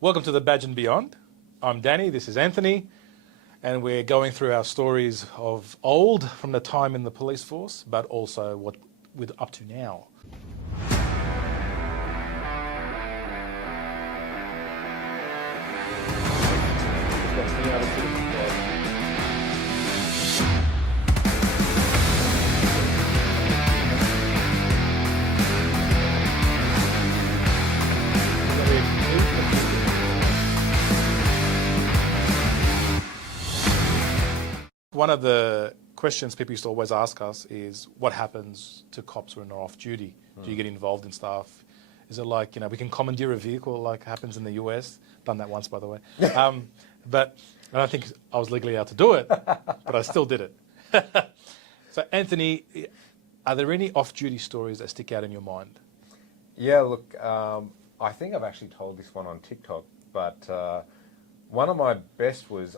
Welcome to the Badge and Beyond. I'm Danny, this is Anthony, and we're going through our stories of old from the time in the police force, but also what we're up to now. One of the questions people used to always ask us is, what happens to cops when they're off duty? Do you get involved in stuff? Is it like, we can commandeer a vehicle like happens in the US? Done that once, by the way. But I don't think I was legally allowed to do it, but I still did it. So, Anthony, are there any off-duty stories that stick out in your mind? Yeah, look, I think I've actually told this one on TikTok, but one of my best was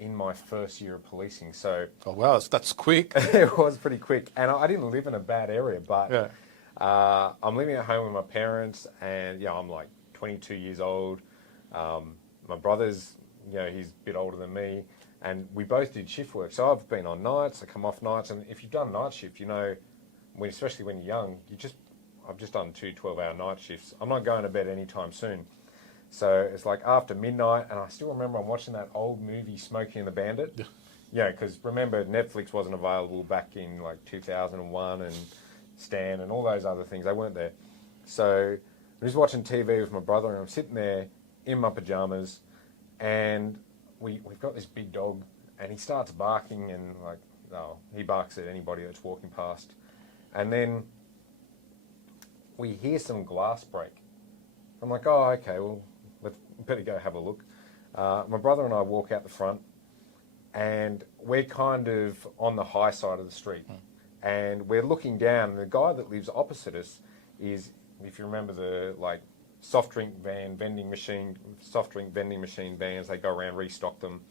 in my first year of policing. So, oh wow, that's quick. It was pretty quick, and I didn't live in a bad area, but yeah. I'm living at home with my parents, and I'm like 22 years old. My brother's, he's a bit older than me, and we both did shift work. So I've been on nights, I come off nights, and if you've done night shift, especially when you're young, I've just done 2 12-hour night shifts. I'm not going to bed anytime soon. So it's like after midnight, and I still remember I'm watching that old movie, Smokey and the Bandit. Yeah, because remember, Netflix wasn't available back in like 2001, and Stan and all those other things, they weren't there. So I'm just watching TV with my brother, and I'm sitting there in my pajamas, and we've got this big dog, and he starts barking, and he barks at anybody that's walking past. And then we hear some glass break. I'm like, oh, okay, well, let's better go have a look. My brother and I walk out the front, and we're kind of on the high side of the street. And we're looking down, and the guy that lives opposite us is, if you remember the soft drink vending machine vans, they go around, restock them.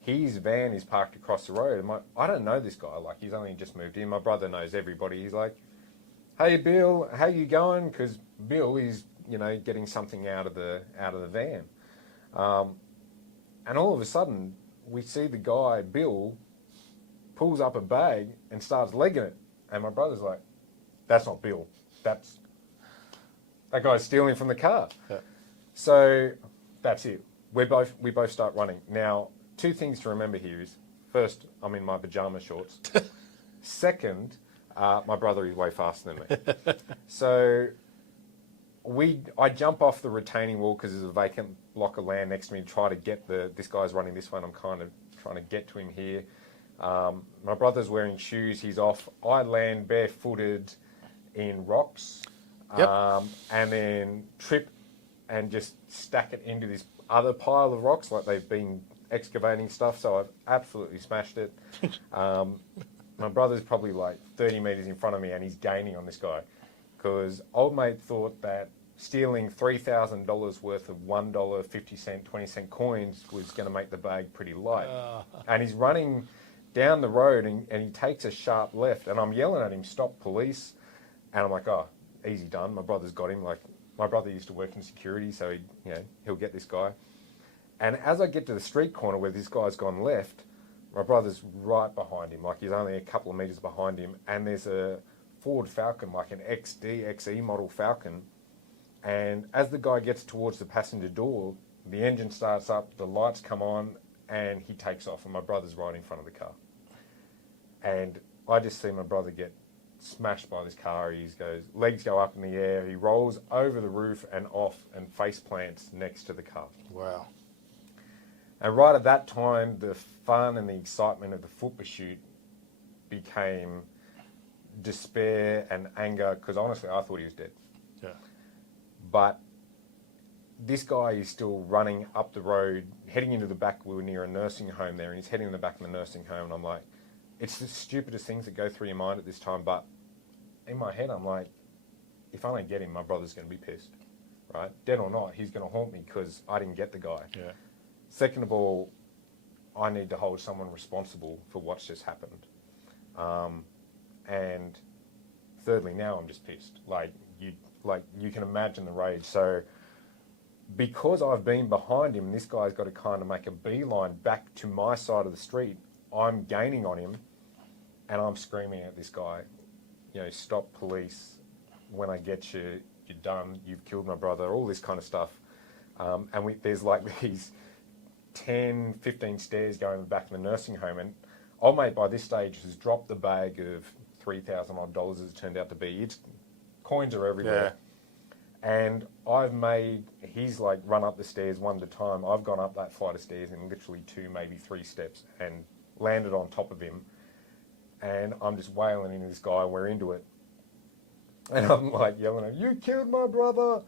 His van is parked across the road. And I don't know this guy, he's only just moved in. My brother knows everybody. He's like, hey Bill, how you going? Because Bill is getting something out of the van. And all of a sudden, we see the guy, Bill, pulls up a bag and starts legging it. And my brother's like, that's not Bill. That guy's stealing from the car. Yeah. So that's it. We both start running. Now, 2 things to remember here is, first, I'm in my pajama shorts. Second, my brother is way faster than me. So I jump off the retaining wall because there's a vacant block of land next to me to try to get this guy's running this way, and I'm kind of trying to get to him here. My brother's wearing shoes, he's off. I land barefooted in rocks, and then trip and just stack it into this other pile of rocks like they've been excavating stuff, so I've absolutely smashed it. My brother's probably like 30 metres in front of me, and he's gaining on this guy. Because old mate thought that stealing $3,000 worth of $1, 50 cent, 20 cent coins was going to make the bag pretty light. And he's running down the road, and he takes a sharp left, and I'm yelling at him, stop police. And I'm like, oh, easy done. My brother's got him. My brother used to work in security, so he'll get this guy. And as I get to the street corner where this guy's gone left, my brother's right behind him. He's only a couple of metres behind him, and there's a Ford Falcon, like an XE model Falcon, and as the guy gets towards the passenger door, the engine starts up, the lights come on, and he takes off, and my brother's right in front of the car. And I just see my brother get smashed by this car. Legs go up in the air, he rolls over the roof and off and face plants next to the car. Wow. And right at that time, the fun and the excitement of the foot pursuit became despair and anger, because honestly I thought he was dead. Yeah. But this guy is still running up the road, heading into the back. We were near a nursing home there, and he's heading in the back of the nursing home, and I'm like, it's the stupidest things that go through your mind at this time, but in my head I'm like, if I don't get him, my brother's going to be pissed, right? Dead or not, he's going to haunt me because I didn't get the guy. Yeah. Second of all, I need to hold someone responsible for what's just happened. And thirdly, now I'm just pissed. You can imagine the rage. So because I've been behind him, this guy's got to kind of make a beeline back to my side of the street. I'm gaining on him, and I'm screaming at this guy, stop, police. When I get you, you're done. You've killed my brother, all this kind of stuff. And there's like these 10, 15 stairs going back to the nursing home. And old mate, by this stage, has dropped the bag of $3,000 odd, as it turned out to be. Coins are everywhere. Yeah. And he's like run up the stairs one at a time. I've gone up that flight of stairs in literally 2, maybe 3 steps and landed on top of him. And I'm just wailing into this guy, and we're into it. And I'm like yelling, "You killed my brother!"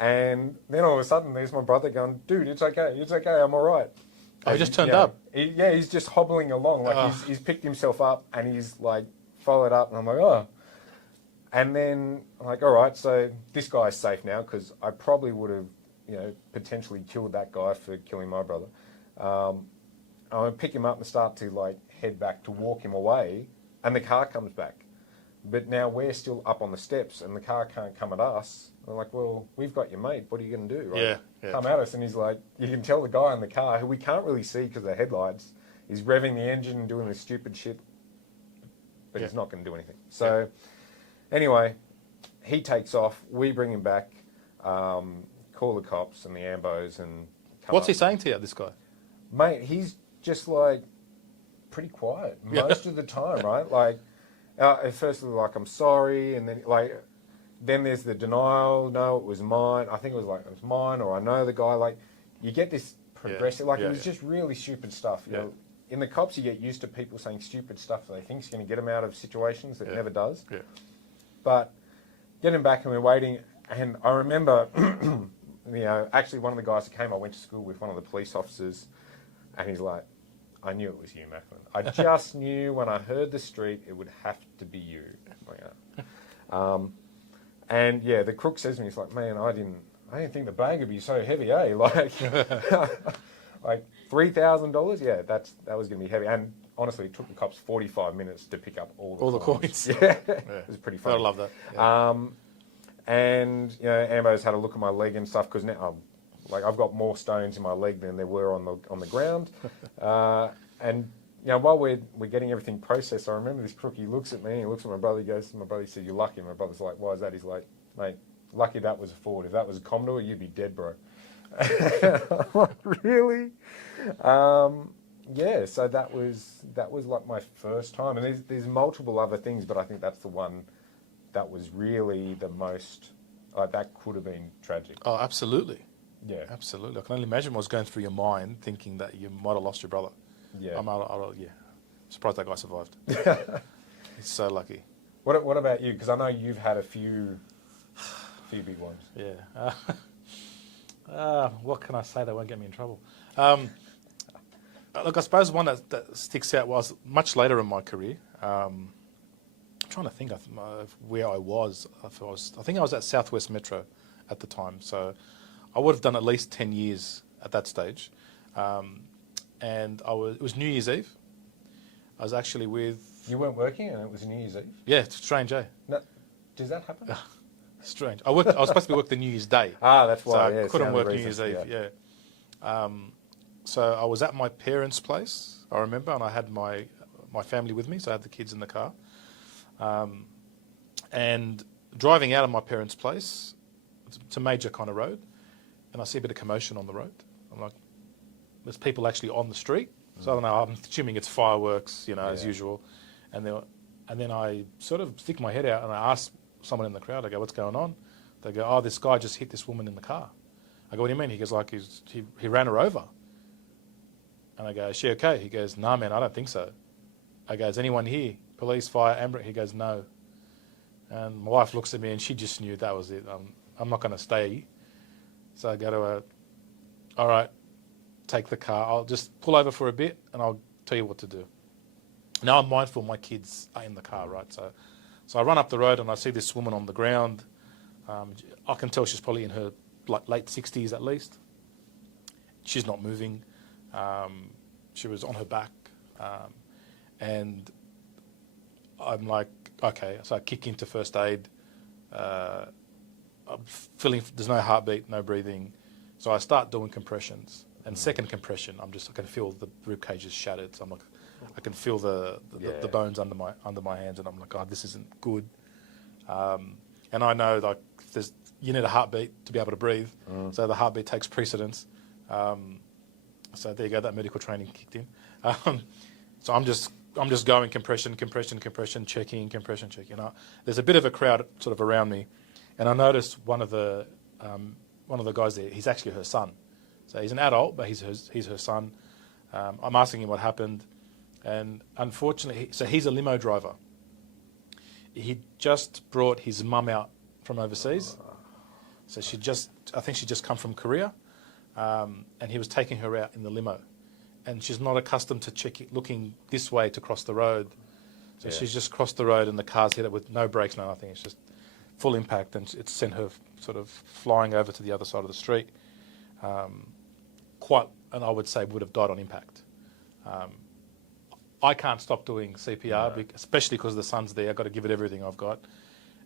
And then all of a sudden, there's my brother going, "Dude, it's okay, I'm all right." Oh, he just turned up? He's just hobbling along. Like he's picked himself up, and he's like followed up, and I'm like, "Oh." And then I'm like, all right, so this guy's safe now, because I probably would have, potentially killed that guy for killing my brother. I'm going to pick him up and start to like head back to walk him away, and the car comes back. But now we're still up on the steps, and the car can't come at us. I'm like, well, we've got your mate. What are you going to do? Right? Yeah. Come at us. And he's like, you can tell the guy in the car, who we can't really see because of the headlights, is revving the engine and doing this stupid shit, but he's not going to do anything. So anyway, he takes off. We bring him back, call the cops and the ambos, and come What's up. he saying to you, this guy? Mate, he's just like pretty quiet most of the time, right? Like, at first, like, I'm sorry, and then there's the denial. No, it was mine. I think it was mine, or I know the guy. Like, you get this progressive. It was just really stupid stuff. You know, in the cops, you get used to people saying stupid stuff that they think is going to get them out of situations that never does. Yeah. But get him back, and we're waiting. And I remember, actually, one of the guys that came, I went to school with one of the police officers, and he's like, "I knew it was you, Macklin. I just knew when I heard the street, it would have to be you." And the crook says to me, he's like, "Man, I didn't think the bag would be so heavy, eh? Like, like $3,000? Yeah, that was going to be heavy." And honestly, it took the cops 45 minutes to pick up all the coins. Yeah, it was pretty fun. I love that. Yeah. And Ambo's had a look at my leg and stuff, because now I've got more stones in my leg than there were on the ground. And while we're getting everything processed, I remember this crook, he looks at me, he looks at my brother, he goes, my brother said, "You're lucky." My brother's like, "Why is that?" He's like, "Mate, lucky that was a Ford. If that was a Commodore, you'd be dead, bro." I'm like, really? So that was like my first time. And there's multiple other things, but I think that's the one that was really the most, that could have been tragic. Oh, absolutely. Yeah. Absolutely. I can only imagine what's going through your mind, thinking that you might have lost your brother. Yeah. I'm surprised that guy survived. He's so lucky. What about you? Because I know you've had a few big ones. Yeah. What can I say that won't get me in trouble? Look, I suppose one that sticks out was much later in my career. I'm trying to think of where I was. I think I was at Southwest Metro at the time. So I would have done at least 10 years at that stage. And it was New Year's Eve. I was actually with... You weren't working and it was New Year's Eve? Yeah, it's strange, eh? No, does that happen? Strange. I was supposed to be working the New Year's Day. That's why. So I couldn't work New Year's Eve, so I was at my parents' place, I remember, and I had my family with me, so I had the kids in the car. And driving out of my parents' place, it's a major kind of road, and I see a bit of commotion on the road. I'm like, there's people actually on the street. So I don't know, I'm assuming it's fireworks, as usual. And then I sort of stick my head out and I ask someone in the crowd, I go, "What's going on?" They go, "Oh, this guy just hit this woman in the car." I go, "What do you mean?" He goes, he ran her over. And I go, "Is she okay?" He goes, "Nah, man, I don't think so." I go, "Is anyone here? Police, fire, ambulance?" He goes, "No." And my wife looks at me and she just knew that was it. I'm not going to stay. So I go to her, "All right, take the car. I'll just pull over for a bit and I'll tell you what to do." Now I'm mindful my kids are in the car, right? So I run up the road and I see this woman on the ground. I can tell she's probably in her late 60s at least. She's not moving. She was on her back. And I'm like, okay. So I kick into first aid. I'm feeling there's no heartbeat, no breathing. So I start doing compressions, and second compression, I can feel the rib cage is shattered. So I'm like, I can feel the bones under my hands, and I'm like, oh, this isn't good. And I know like you need a heartbeat to be able to breathe, so the heartbeat takes precedence. So there you go, that medical training kicked in. So I'm just going compression, checking. There's a bit of a crowd sort of around me, and I noticed one of the guys there. He's actually her son, so he's an adult, but he's her son. I'm asking him what happened, and unfortunately, so he's a limo driver. He just brought his mum out from overseas, so I think she just come from Korea, and he was taking her out in the limo. And she's not accustomed to looking this way to cross the road. So she's just crossed the road and the car's hit it with no brakes, no nothing. It's just full impact, and it's sent her sort of flying over to the other side of the street. And I would say would have died on impact. I can't stop doing CPR, especially because the son's there. I've got to give it everything I've got.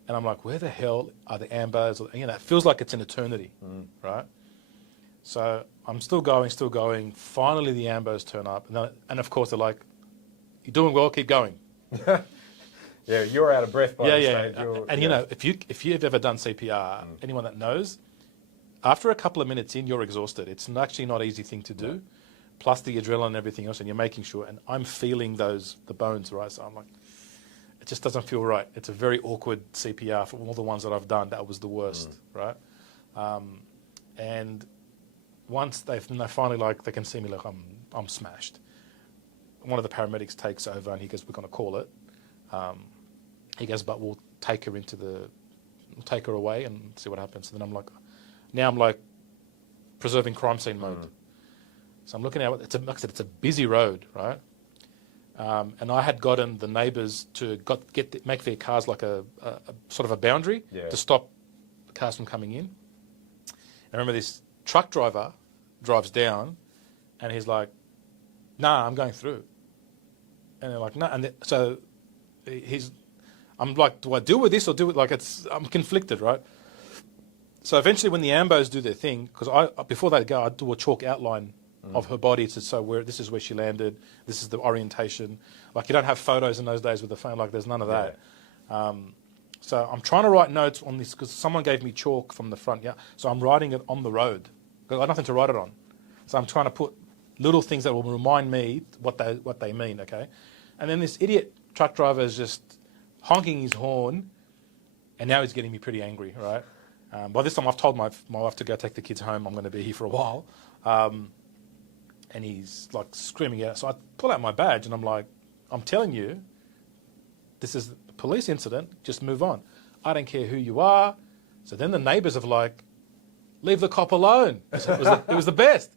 And I'm like, where the hell are the ambos? It feels like it's an eternity, right? So I'm still going. Finally, the ambos turn up. And of course, they're like, you're doing well, keep going. Yeah, you're out of breath by the stage. And if you've ever done CPR, anyone that knows, after a couple of minutes in, you're exhausted. It's actually not an easy thing to do. No. Plus the adrenaline and everything else, and you're making sure. And I'm feeling the bones, right? So I'm like, it just doesn't feel right. It's a very awkward CPR. For all the ones that I've done, that was the worst, right? And once they finally they can see me like I'm smashed. One of the paramedics takes over and he goes, we're going to call it. He goes, but we'll take her away and see what happens. And then I'm like preserving crime scene mode. So I'm looking at it. Like I said, it's a busy road, right? And I had gotten the neighbours to make their cars like a sort of a boundary to stop the cars from coming in. And I remember this truck driver drives down, and he's like, "Nah, I'm going through." And they're like, "Nah." And so I'm like, "Do I deal with this or do it?" I'm conflicted, right? So eventually, when the ambos do their thing, because before they go, I do a chalk outline of her body this is where she landed, this is the orientation. Like you don't have photos in those days with the phone. Like there's none of that. So I'm trying to write notes on this because someone gave me chalk from the front. Yeah. So I'm writing it on the road. I've got nothing to write it on. So I'm trying to put little things that will remind me what they mean. Okay. And then this idiot truck driver is just honking his horn, and now he's getting me pretty angry. Right. By this time I've told my wife to go take the kids home. I'm going to be here for a while. And he's like screaming out. So I pull out my badge and I'm like, I'm telling you, this is a police incident. Just move on. I don't care who you are. So then the neighbours have like, leave the cop alone. It was the best.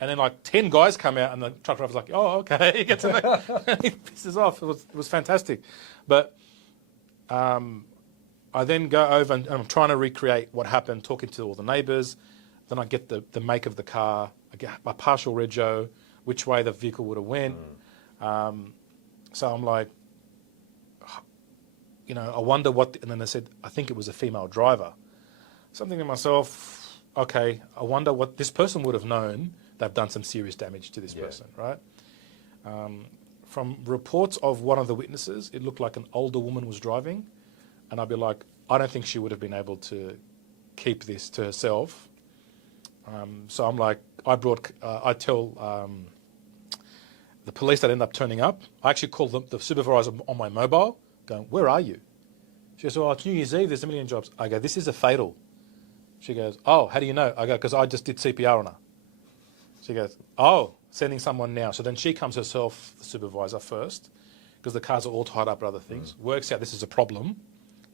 And then like 10 guys come out and the truck driver's like, oh, okay. He gets in there. He pisses off. It was fantastic. But I then go over and I'm trying to recreate what happened, talking to all the neighbours. Then I get the make of the car. I get my partial rego, which way the vehicle would have went. So I'm like, I wonder what... And then they said, I think it was a female driver. So I'm thinking to myself, okay, I wonder what this person would have known. They've done some serious damage to this person, right? From reports of one of the witnesses, it looked like an older woman was driving. And I'd be like, I don't think she would have been able to keep this to herself. So I'm like, I tell the police that end up turning up. I actually call the supervisor on my mobile, going, where are you? She goes, oh, it's New Year's Eve, there's a million jobs. I go, this is a fatal. She goes, oh, how do you know? I go, because I just did CPR on her. She goes, oh, sending someone now. So then she comes herself, the supervisor first, because the cars are all tied up with other things, works out this is a problem.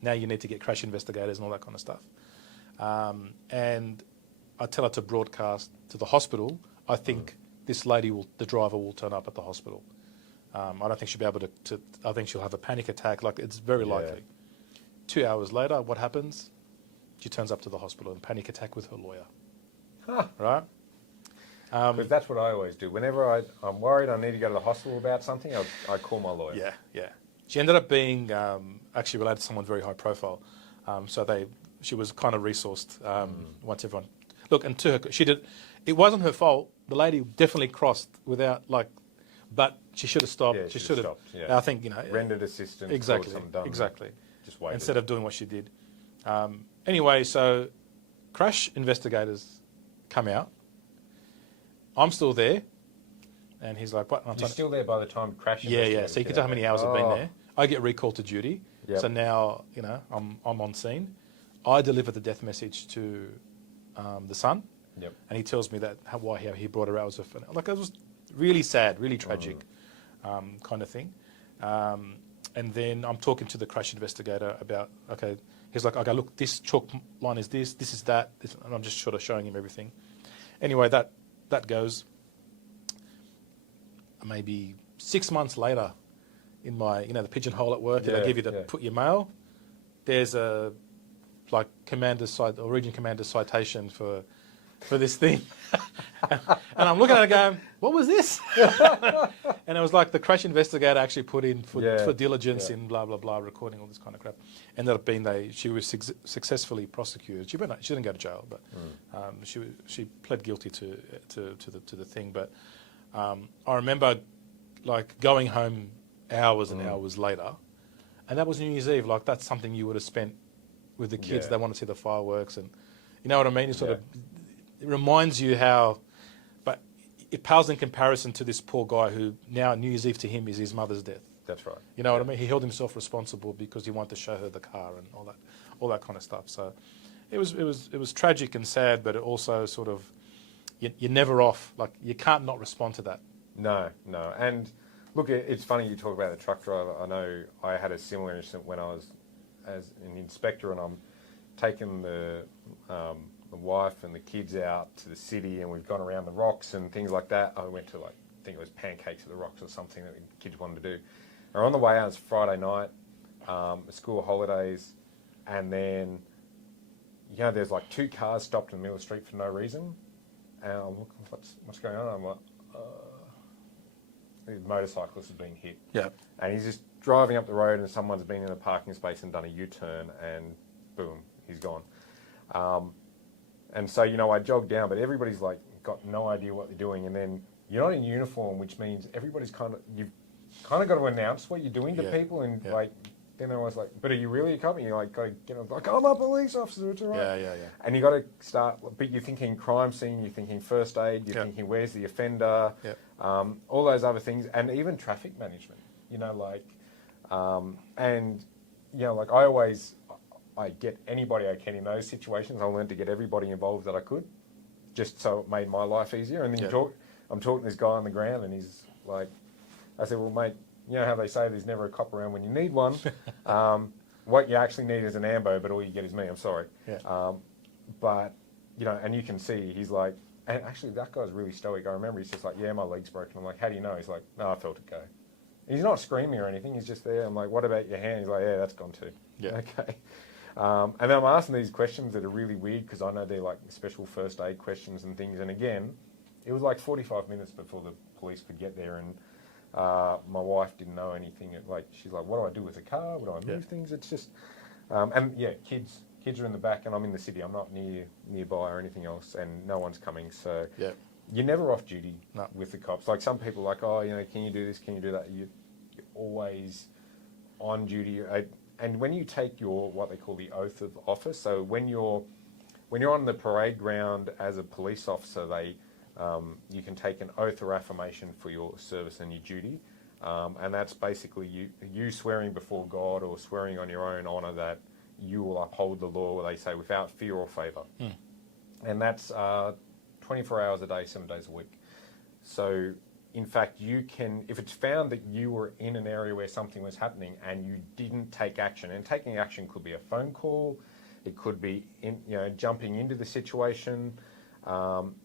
Now you need to get crash investigators and all that kind of stuff. And I tell her to broadcast to the hospital. I think this lady, the driver, will turn up at the hospital. I don't think she'll be able to. I think she'll have a panic attack. Like it's very likely. 2 hours later, what happens? She turns up to the hospital and panic attack with her lawyer. Right? Because that's what I always do. Whenever I'm worried I need to go to the hospital about something, I call my lawyer. Yeah. She ended up being actually related to someone very high profile. She was kind of resourced once everyone... look, and to her, she did. It wasn't her fault. The lady definitely crossed without but she should have stopped. Yeah, she should have. stopped. Yeah. I think rendered assistance. Exactly. Something done. Exactly. Just waited. Instead of doing what she did. Anyway, so crash investigators come out. I'm still there, and he's like, "What?" And I'm You're still there by the time crash. yeah. So you can tell how many hours I've been there. I get recalled to duty. Yep. So now, I'm on scene. I deliver the death message to the son. Yep. And he tells me that how he brought her out was it was really sad, really tragic, kind of thing. And then I'm talking to the crash investigator about, okay, he's like, okay, look, this chalk line is this is that, and I'm just sort of showing him everything. Anyway, that goes. Maybe 6 months later, in my, the pigeonhole at work, they give you to put your mail. There's a region commander citation for this thing, and I'm looking at it going, what was this? And it was like the crash investigator actually put in for diligence in blah blah blah, recording all this kind of crap. Ended up being she was successfully prosecuted. She didn't go to jail, but she pled guilty to the thing. But I remember going home hours and hours later, and that was New Year's Eve. That's something you would have spent with the kids. They want to see the fireworks, and you know what I mean. It reminds you how, but it pales in comparison to this poor guy who now New Year's Eve to him is his mother's death. That's right. You know what I mean? He held himself responsible because he wanted to show her the car and all that kind of stuff. So it was tragic and sad, but it also sort of you're never off. You can't not respond to that. No. And look, it's funny you talk about the truck driver. I know I had a similar incident when I was as an inspector, and I'm taking the wife and the kids out to the city, and we've gone around the rocks and things like that. I went to I think it was Pancakes at the Rocks or something that the kids wanted to do. And on the way out, it's Friday night, school holidays, and then there's 2 cars stopped in the middle of the street for no reason, and I'm looking, what's going on? I'm like, the motorcyclist is being hit. Yeah. And he's just driving up the road, and someone's been in a parking space and done a U-turn, and boom, he's gone. And so, I jogged down, but everybody's got no idea what they're doing. And then you're not in uniform, which means everybody's you've kind of got to announce what you're doing to people. And then they're always like, but are you really a cop? And you're I'm a police officer, it's all right. Yeah. And you got to start, but you're thinking crime scene, you're thinking first aid, you're thinking where's the offender, all those other things, and even traffic management, I get anybody I can in those situations. I learned to get everybody involved that I could, just so it made my life easier. And then I'm talking to this guy on the ground, and he's like, I said, well, mate, you know how they say there's never a cop around when you need one. What you actually need is an ambo, but all you get is me. I'm sorry. Yeah. But, and you can see he's like, and actually that guy's really stoic. I remember he's just like, yeah, my leg's broken. I'm like, how do you know? He's like, no, I felt it go. He's not screaming or anything. He's just there. I'm like, what about your hand? He's like, yeah, that's gone too. Yeah. Okay. And then I'm asking these questions that are really weird because I know they're special first aid questions and things. And again, it was 45 minutes before the police could get there, and my wife didn't know anything. She's like, what do I do with the car? What do I move things? It's just, kids are in the back, and I'm in the city. I'm not nearby or anything else, and no one's coming. So you're never off duty with the cops. Some people can you do this? Can you do that? You're always on duty. And when you take your what they call the oath of office, so when you're on the parade ground as a police officer, you can take an oath or affirmation for your service and your duty, and that's basically you swearing before God or swearing on your own honour that you will uphold the law, they say, without fear or favour. And that's 24 hours a day, 7 days a week. So in fact, you can, if it's found that you were in an area where something was happening and you didn't take action, and taking action could be a phone call, it could be jumping into the situation,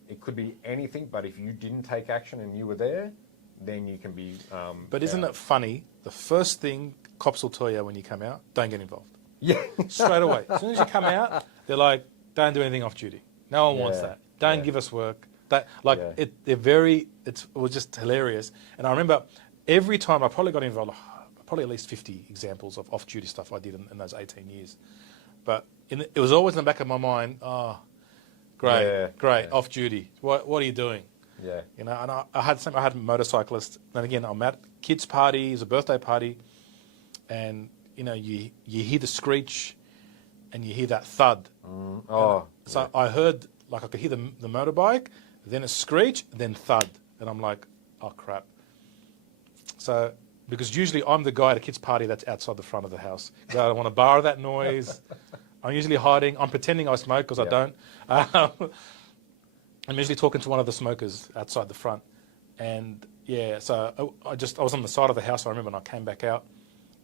it could be anything, but if you didn't take action and you were there, then you can be... but isn't it funny, the first thing cops will tell you when you come out, don't get involved. Yeah. Straight away. As soon as you come out, they're like, don't do anything off duty. No one wants that. Don't give us work. It was just hilarious. And I remember every time I probably got involved, probably at least 50 examples of off-duty stuff I did in those 18 years. But it was always in the back of my mind, great, Yeah, great. yeah. Off duty. What are you doing? Yeah. You know, and I had motorcyclists. And again, I'm at kids' parties, a birthday party, and you know, you hear the screech, and you hear that thud. Oh. So I heard, like, I could hear the motorbike, then a screech, then thud, and I'm like, oh crap. So because usually I'm the guy at a kids' party that's outside the front of the house. 'Cause I don't want to borrow that noise. I'm usually hiding. I'm pretending I smoke because I don't. I'm usually talking to one of the smokers outside the front. And yeah, so I was on the side of the house, I remember, and I came back out.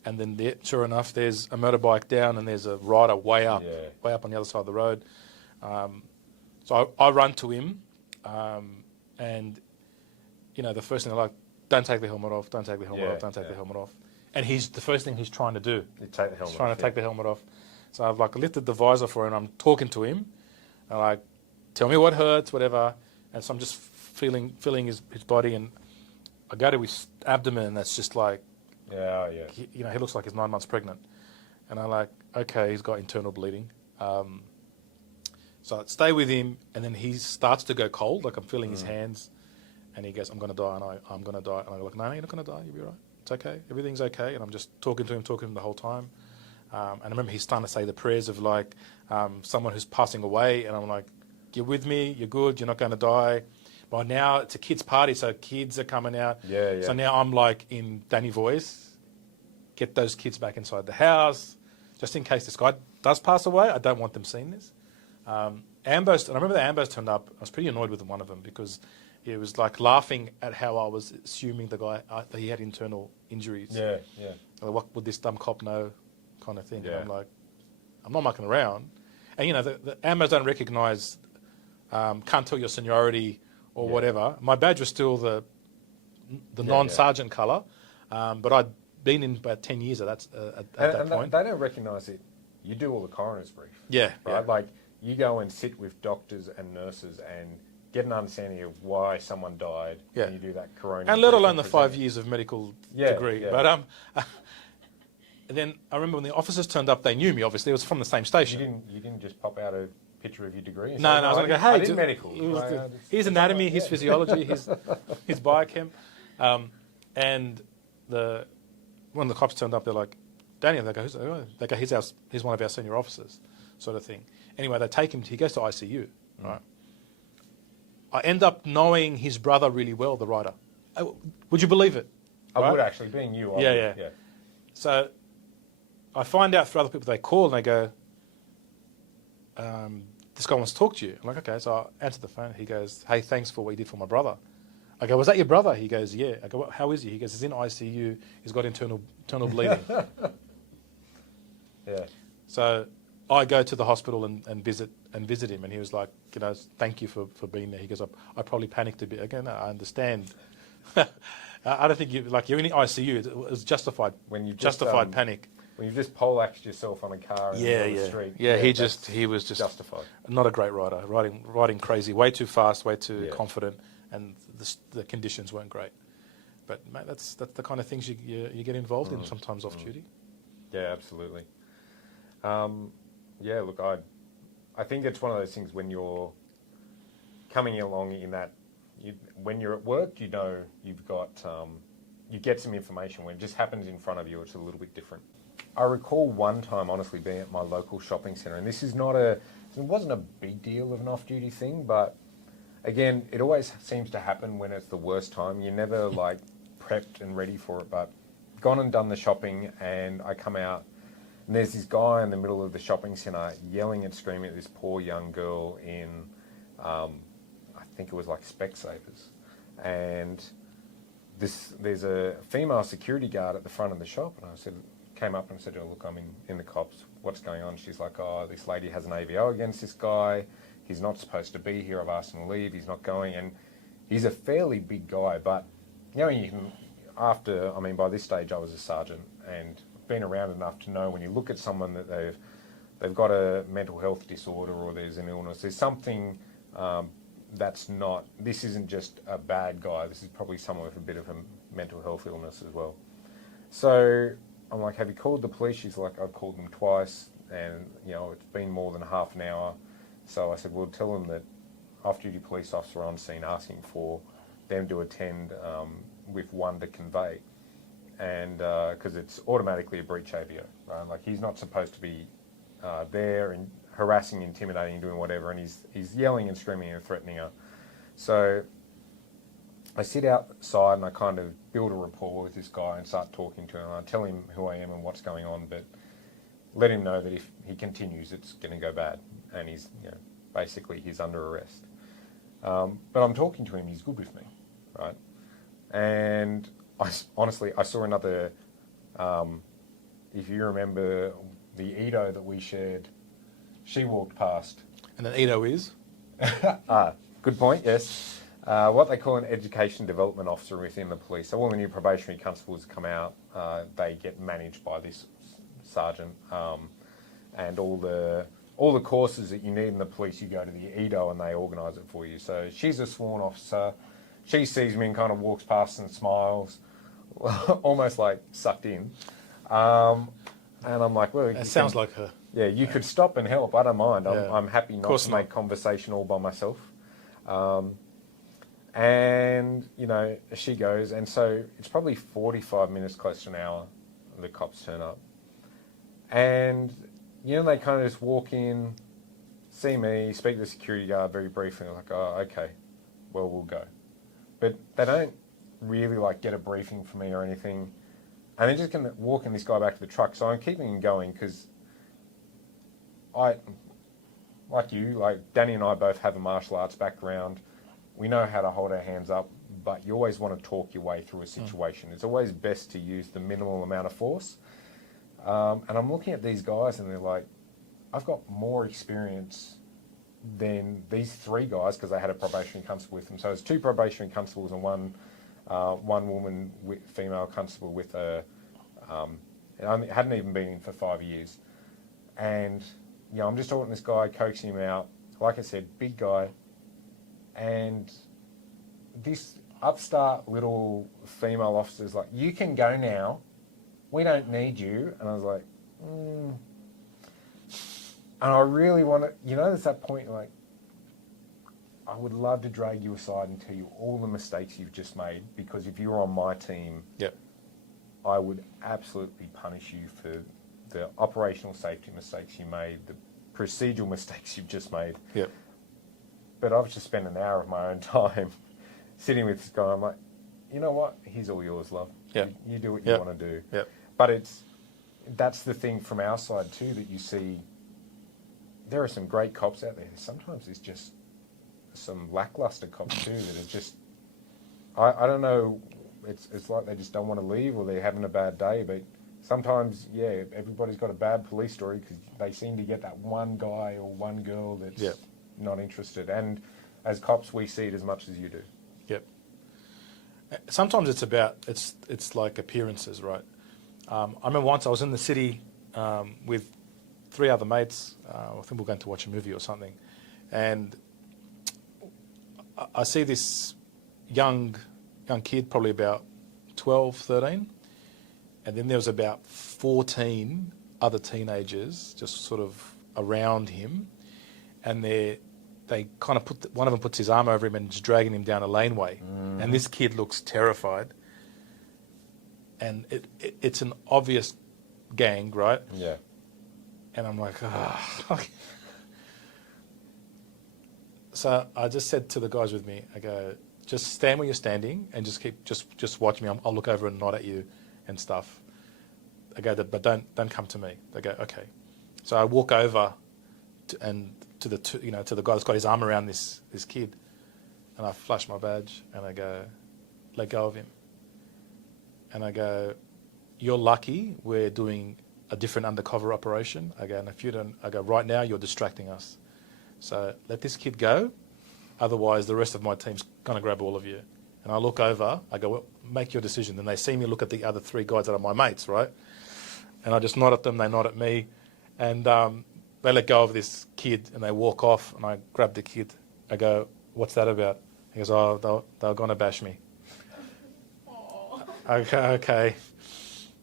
And then sure enough, there's a motorbike down and there's a rider way up on the other side of the road. So I run to him. And, you know, the first thing they're like, don't take the helmet off, don't take the helmet off, don't take the helmet off. And the first thing he's trying to do. You take the helmet He's trying to take the helmet off. So I've like lifted the visor for him. I'm talking to him. And like, tell me what hurts, whatever. And so I'm just feeling his body. And I go to his abdomen, and that's just like, he looks like he's 9 months pregnant. And I'm like, okay, he's got internal bleeding. So I stay with him, and then he starts to go cold. Like I'm feeling his hands. And he goes, I'm going to die. And I'm going to die. And I go, no, you're not going to die. You'll be all right. It's okay. Everything's okay. And I'm just talking to him the whole time. And I remember he's starting to say the prayers of like someone who's passing away. And I'm like, you're with me. You're good. You're not going to die. By now, it's a kid's party, so kids are coming out. Yeah. So now I'm like in Danny voice, get those kids back inside the house, just in case this guy does pass away. I don't want them seeing this. Ambos, and I remember the Ambos turned up. I was pretty annoyed with one of them because he was like laughing at how I was assuming the guy that he had internal injuries. Yeah. Like, what would this dumb cop know, kind of thing. Yeah. And I'm like, I'm not mucking around. And you know, the Ambos don't recognise, can't tell your seniority or whatever. My badge was still the non-sergeant colour, but I'd been in about 10 years at that point. They don't recognise it. You do all the coroner's brief. Yeah. Right? Yeah. Like, you go and sit with doctors and nurses and get an understanding of why someone died. Yeah. And you do that coroner's And let brief alone the present 5 years of medical Yeah, degree. yeah. But then I remember when the officers turned up, they knew me, obviously. It was from the same station. You didn't just pop out a picture of your degree? And No, say, I was going to go, I hey, did medical. here's anatomy, here's physiology, here's biochem. And when the cops turned up, they're like, Daniel, they go, he's one of our senior officers, sort of thing. Anyway, they take him, he goes to ICU, right? I end up knowing his brother really well, the writer. Would you believe it? I would actually, being you. Yeah. So I find out through other people, they call and they go, this guy wants to talk to you. I'm like, okay. So I answer the phone. He goes, hey, thanks for what you did for my brother. I go, was that your brother? He goes, yeah. I go, how is he? He goes, he's in ICU. He's got internal bleeding. Yeah. So I go to the hospital and visit him, and he was like, you know, thank you for being there. He goes, I probably panicked a bit. Again, I understand. I don't think you're in the ICU. It was justified. When you justified panic. When you've just poleaxed yourself on a car in the middle of the street. Yeah, he was just justified. Not a great rider, riding crazy, way too fast, way too confident, and the conditions weren't great. But mate, that's the kind of things you get involved in sometimes off duty. Yeah, absolutely. Look, I think it's one of those things when you're coming along in that, when you're at work, you know you've got, you get some information. When it just happens in front of you, it's a little bit different. I recall one time, honestly, being at my local shopping centre, and this is it wasn't a big deal of an off-duty thing, but again, it always seems to happen when it's the worst time. You're never like prepped and ready for it, but gone and done the shopping, and I come out, and there's this guy in the middle of the shopping centre yelling and screaming at this poor young girl in, I think it was like Specsavers, and there's a female security guard at the front of the shop, and came up and said, oh, look, I'm in the cops, what's going on? She's like, oh, this lady has an AVO against this guy, he's not supposed to be here, I've asked him to leave, he's not going, and he's a fairly big guy, but, you know, by this stage I was a sergeant, and been around enough to know when you look at someone that they've got a mental health disorder or there's an illness, there's something this isn't just a bad guy, this is probably someone with a bit of a mental health illness as well. So I'm like, have you called the police? She's like, I've called them twice, and you know, it's been more than half an hour. So I said, well, tell them that off-duty police officer on scene asking for them to attend with one to convey. And because it's automatically a breach ABO, right? Like he's not supposed to be there and harassing, intimidating, doing whatever, and he's yelling and screaming and threatening her. So I sit outside and I kind of build a rapport with this guy and start talking to him. I tell him who I am and what's going on, but let him know that if he continues, it's going to go bad, and he's basically he's under arrest. But I'm talking to him; he's good with me, right? And honestly, I saw another. If you remember the Edo that we shared, she walked past. And then Edo is? Good point, yes. What they call an education development officer within the police. So all the new probationary constables come out, they get managed by this sergeant, and all the courses that you need in the police, you go to the Edo and they organise it for you. So she's a sworn officer. She sees me and kind of walks past and smiles, almost like sucked in. And I'm like, well, it sounds like her. Yeah, you could stop and help. I don't mind. Yeah. I'm happy not to make conversation all by myself. And, she goes, and so it's probably 45 minutes, close to an hour, the cops turn up. And, they kind of just walk in, see me, speak to the security guard very briefly, like, oh, okay, well, we'll go. But they don't really, get a briefing from me or anything. And they're just going to walk in this guy back to the truck. So I'm keeping him going because Danny and I both have a martial arts background. We know how to hold our hands up, but you always want to talk your way through a situation. It's always best to use the minimal amount of force. And I'm looking at these guys and they're like, I've got more experience than these three guys because they had a probationary constable with them. So it's two probationary constables and one woman, female constable with a, hadn't even been in for 5 years. And, I'm just talking to this guy, coaxing him out. Like I said, big guy. And this upstart little female officer's like, you can go now. We don't need you. And I was like, And I really want to, there's that point like, I would love to drag you aside and tell you all the mistakes you've just made, because if you were on my team, I would absolutely punish you for the operational safety mistakes you made, the procedural mistakes you've just made. Yep. But I've just spent an hour of my own time sitting with this guy. I'm like, you know what? He's all yours, love. Yep. You do what you want to do. Yep. But that's the thing from our side too, that you see there are some great cops out there. Sometimes it's just some lackluster cops too that are just, I don't know, it's like they just don't want to leave or they're having a bad day, but sometimes, everybody's got a bad police story because they seem to get that one guy or one girl that's not interested. And as cops, we see it as much as you do. Yep. Sometimes it's like appearances, right? I remember once I was in the city with three other mates. I think we were going to watch a movie or something. And I see this young kid, probably about 12, 13. And then there was about 14 other teenagers just sort of around him. And they kind of one of them puts his arm over him and is dragging him down a laneway. And this kid looks terrified. And it's an obvious gang, right? Yeah. And I'm like, So I just said to the guys with me, I go, just stand where you're standing and just watch me. I'll look over and nod at you and stuff. I go, but don't come to me. They go, okay. So I walk over to the guy that's got his arm around this kid, and I flash my badge and I go, let go of him. And I go, you're lucky we're doing a different undercover operation. I go, and if you don't, I go, right now you're distracting us. So let this kid go, otherwise the rest of my team's going to grab all of you. And I look over, I go, well, make your decision. Then they see me look at the other three guys that are my mates, right? And I just nod at them, they nod at me. And they let go of this kid and they walk off, and I grab the kid. I go, what's that about? He goes, oh, they're going to bash me. Okay.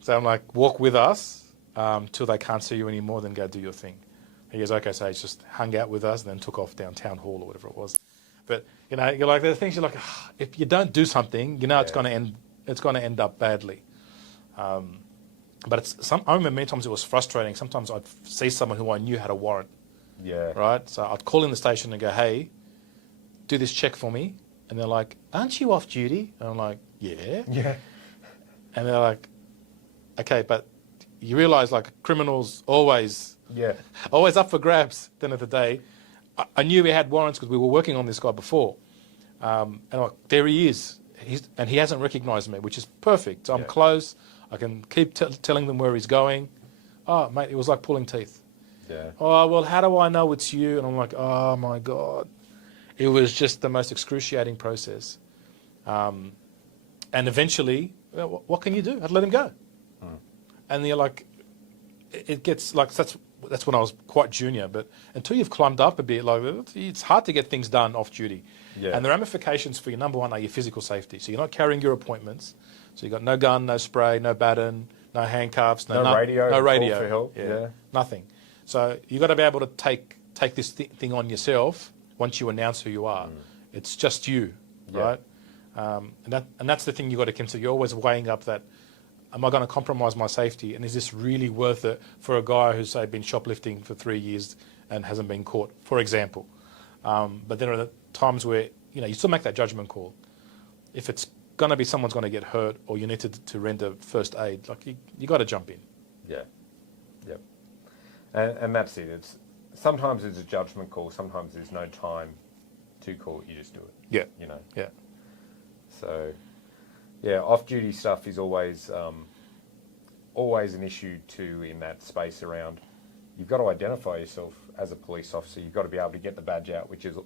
So I'm like, walk with us till they can't see you anymore, then go do your thing. He goes, okay, so he's just hung out with us and then took off down town hall or whatever it was. But, you know, you're like, there are things you're like, if you don't do something, you know, it's going to end up badly. But I remember many times it was frustrating. Sometimes I'd see someone who I knew had a warrant. Yeah. Right? So I'd call in the station and go, hey, do this check for me. And they're like, aren't you off duty? And I'm like, yeah. Yeah. And they're like, okay, but you realise like criminals always up for grabs at the end of the day. I knew we had warrants because we were working on this guy before. And I'm like, there he is. And he hasn't recognised me, which is perfect. So I'm close. I can keep telling them where he's going. Oh, mate, it was like pulling teeth. Yeah. Oh, well, how do I know it's you? And I'm like, oh, my God. It was just the most excruciating process. And eventually, well, what can you do? I'd let him go. And you're like, it gets like, that's when I was quite junior. But until you've climbed up a bit, like it's hard to get things done off duty. Yeah. And the ramifications for your number one are your physical safety. So you're not carrying your appointments. So you've got no gun, no spray, no baton, no handcuffs, no radio. No radio. Call for help. Yeah. Nothing. So you've got to be able to take this thing on yourself once you announce who you are. It's just you, right? And that's the thing you've got to consider. You're always weighing up that, am I going to compromise my safety? And is this really worth it for a guy who's, say, been shoplifting for 3 years and hasn't been caught, for example? But there are times where, you know, you still make that judgment call. If it's going to be someone's going to get hurt or you need to render first aid, like you got to jump in. Yeah. Yep. And that's it. Sometimes it's a judgment call. Sometimes there's no time to call it. You just do it. Yeah. You know. Yeah. So, yeah, off-duty stuff is always an issue too in that space around. You've got to identify yourself as a police officer. You've got to be able to get the badge out, which is,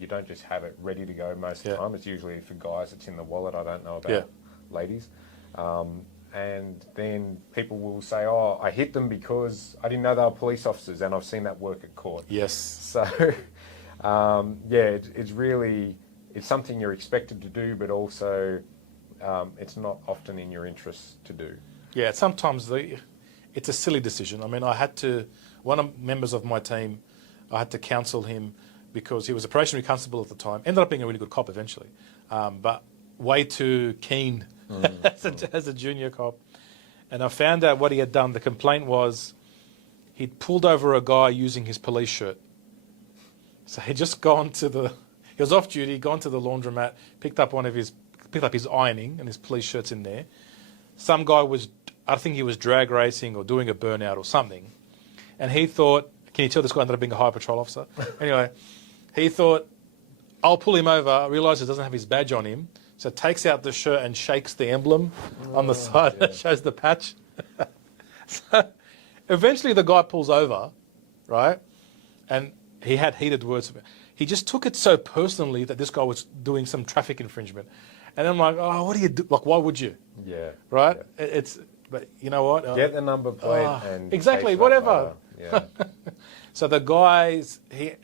you don't just have it ready to go most of the time. It's usually for guys, it's in the wallet. I don't know about ladies. And then people will say, oh, I hit them because I didn't know they were police officers, and I've seen that work at court. Yes. So, it's something you're expected to do, but also it's not often in your interest to do. Yeah, sometimes it's a silly decision. I mean, one of the members of my team, I had to counsel him because he was a probationary constable at the time, ended up being a really good cop eventually, but way too keen as a junior cop. And I found out what he had done. The complaint was he'd pulled over a guy using his police shirt. So he'd just he was off duty, gone to the laundromat, picked up his ironing and his police shirt's in there. Some guy I think he was drag racing or doing a burnout or something. And he thought, can you tell this guy ended up being a high patrol officer? Anyway, he thought, I'll pull him over, realises he doesn't have his badge on him, so takes out the shirt and shakes the emblem on the side that shows the patch. So eventually the guy pulls over, right? And he had heated words. He just took it so personally that this guy was doing some traffic infringement. And I'm like, oh, what do you do? Like, why would you? Yeah. Right? Yeah. But you know what? Get the number plate and... Exactly, whatever. Yeah. So the guy, he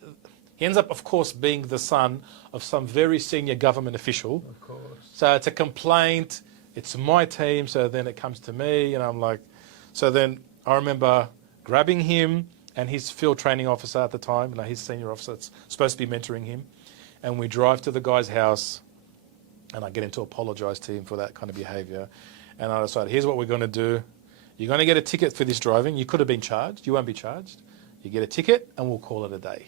ends up, of course, being the son of some very senior government official. Of course. So it's a complaint. It's my team. So then it comes to me, and I'm like... So then I remember grabbing him and his field training officer at the time, his senior officer that's supposed to be mentoring him, and we drive to the guy's house, and I get him to apologise to him for that kind of behaviour. And I decided, here's what we're going to do. You're going to get a ticket for this driving. You could have been charged. You won't be charged. You get a ticket, and we'll call it a day.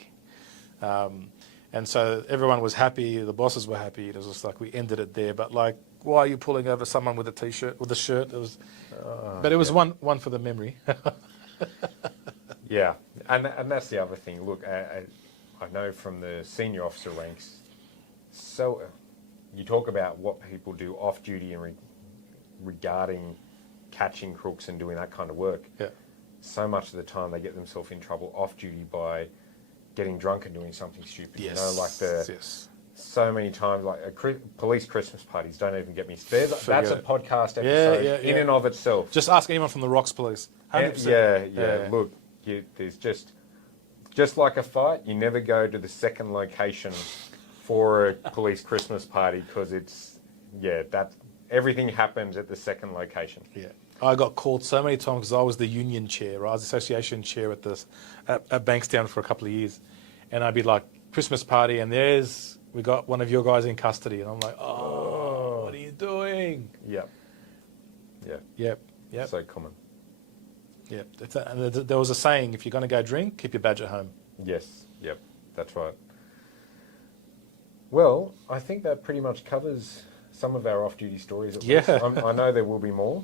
And so everyone was happy. The bosses were happy. It was just like we ended it there. But like, why are you pulling over someone with a T-shirt, with a shirt? It was, but it was one for the memory. Yeah, and that's the other thing. Look, I know from the senior officer ranks, so you talk about what people do off duty and regarding catching crooks and doing that kind of work. Yeah. So much of the time they get themselves in trouble off duty by getting drunk and doing something stupid. Yes. You know, like so many times, like police Christmas parties don't even get me. That's a podcast episode in and of itself. Just ask anyone from the Rocks Police. 100%. Yeah. Look, there's just like a fight, you never go to the second location for a police Christmas party because everything happens at the second location. Yeah. I got called so many times because I was the union chair, right? I was the association chair at Bankstown for a couple of years. And I'd be like, Christmas party, and we got one of your guys in custody. And I'm like, oh, what are you doing? Yep. Yeah. Yep, yep, So common. yep. And there was a saying, if you're going to go drink, keep your badge at home. Yes. Yep. That's right. Well, I think that pretty much covers some of our off-duty stories. At least. I know there will be more.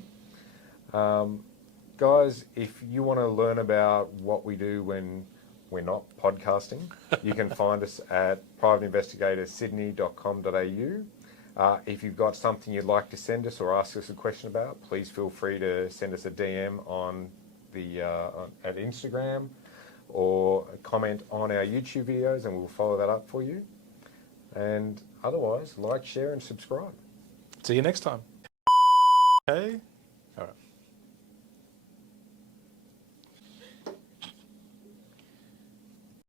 Guys, if you want to learn about what we do when we're not podcasting, you can find us at privateinvestigatorsydney.com.au. If you've got something you'd like to send us or ask us a question about, please feel free to send us a DM on at Instagram or comment on our YouTube videos, and we'll follow that up for you. And otherwise, like, share, and subscribe. See you next time. Okay.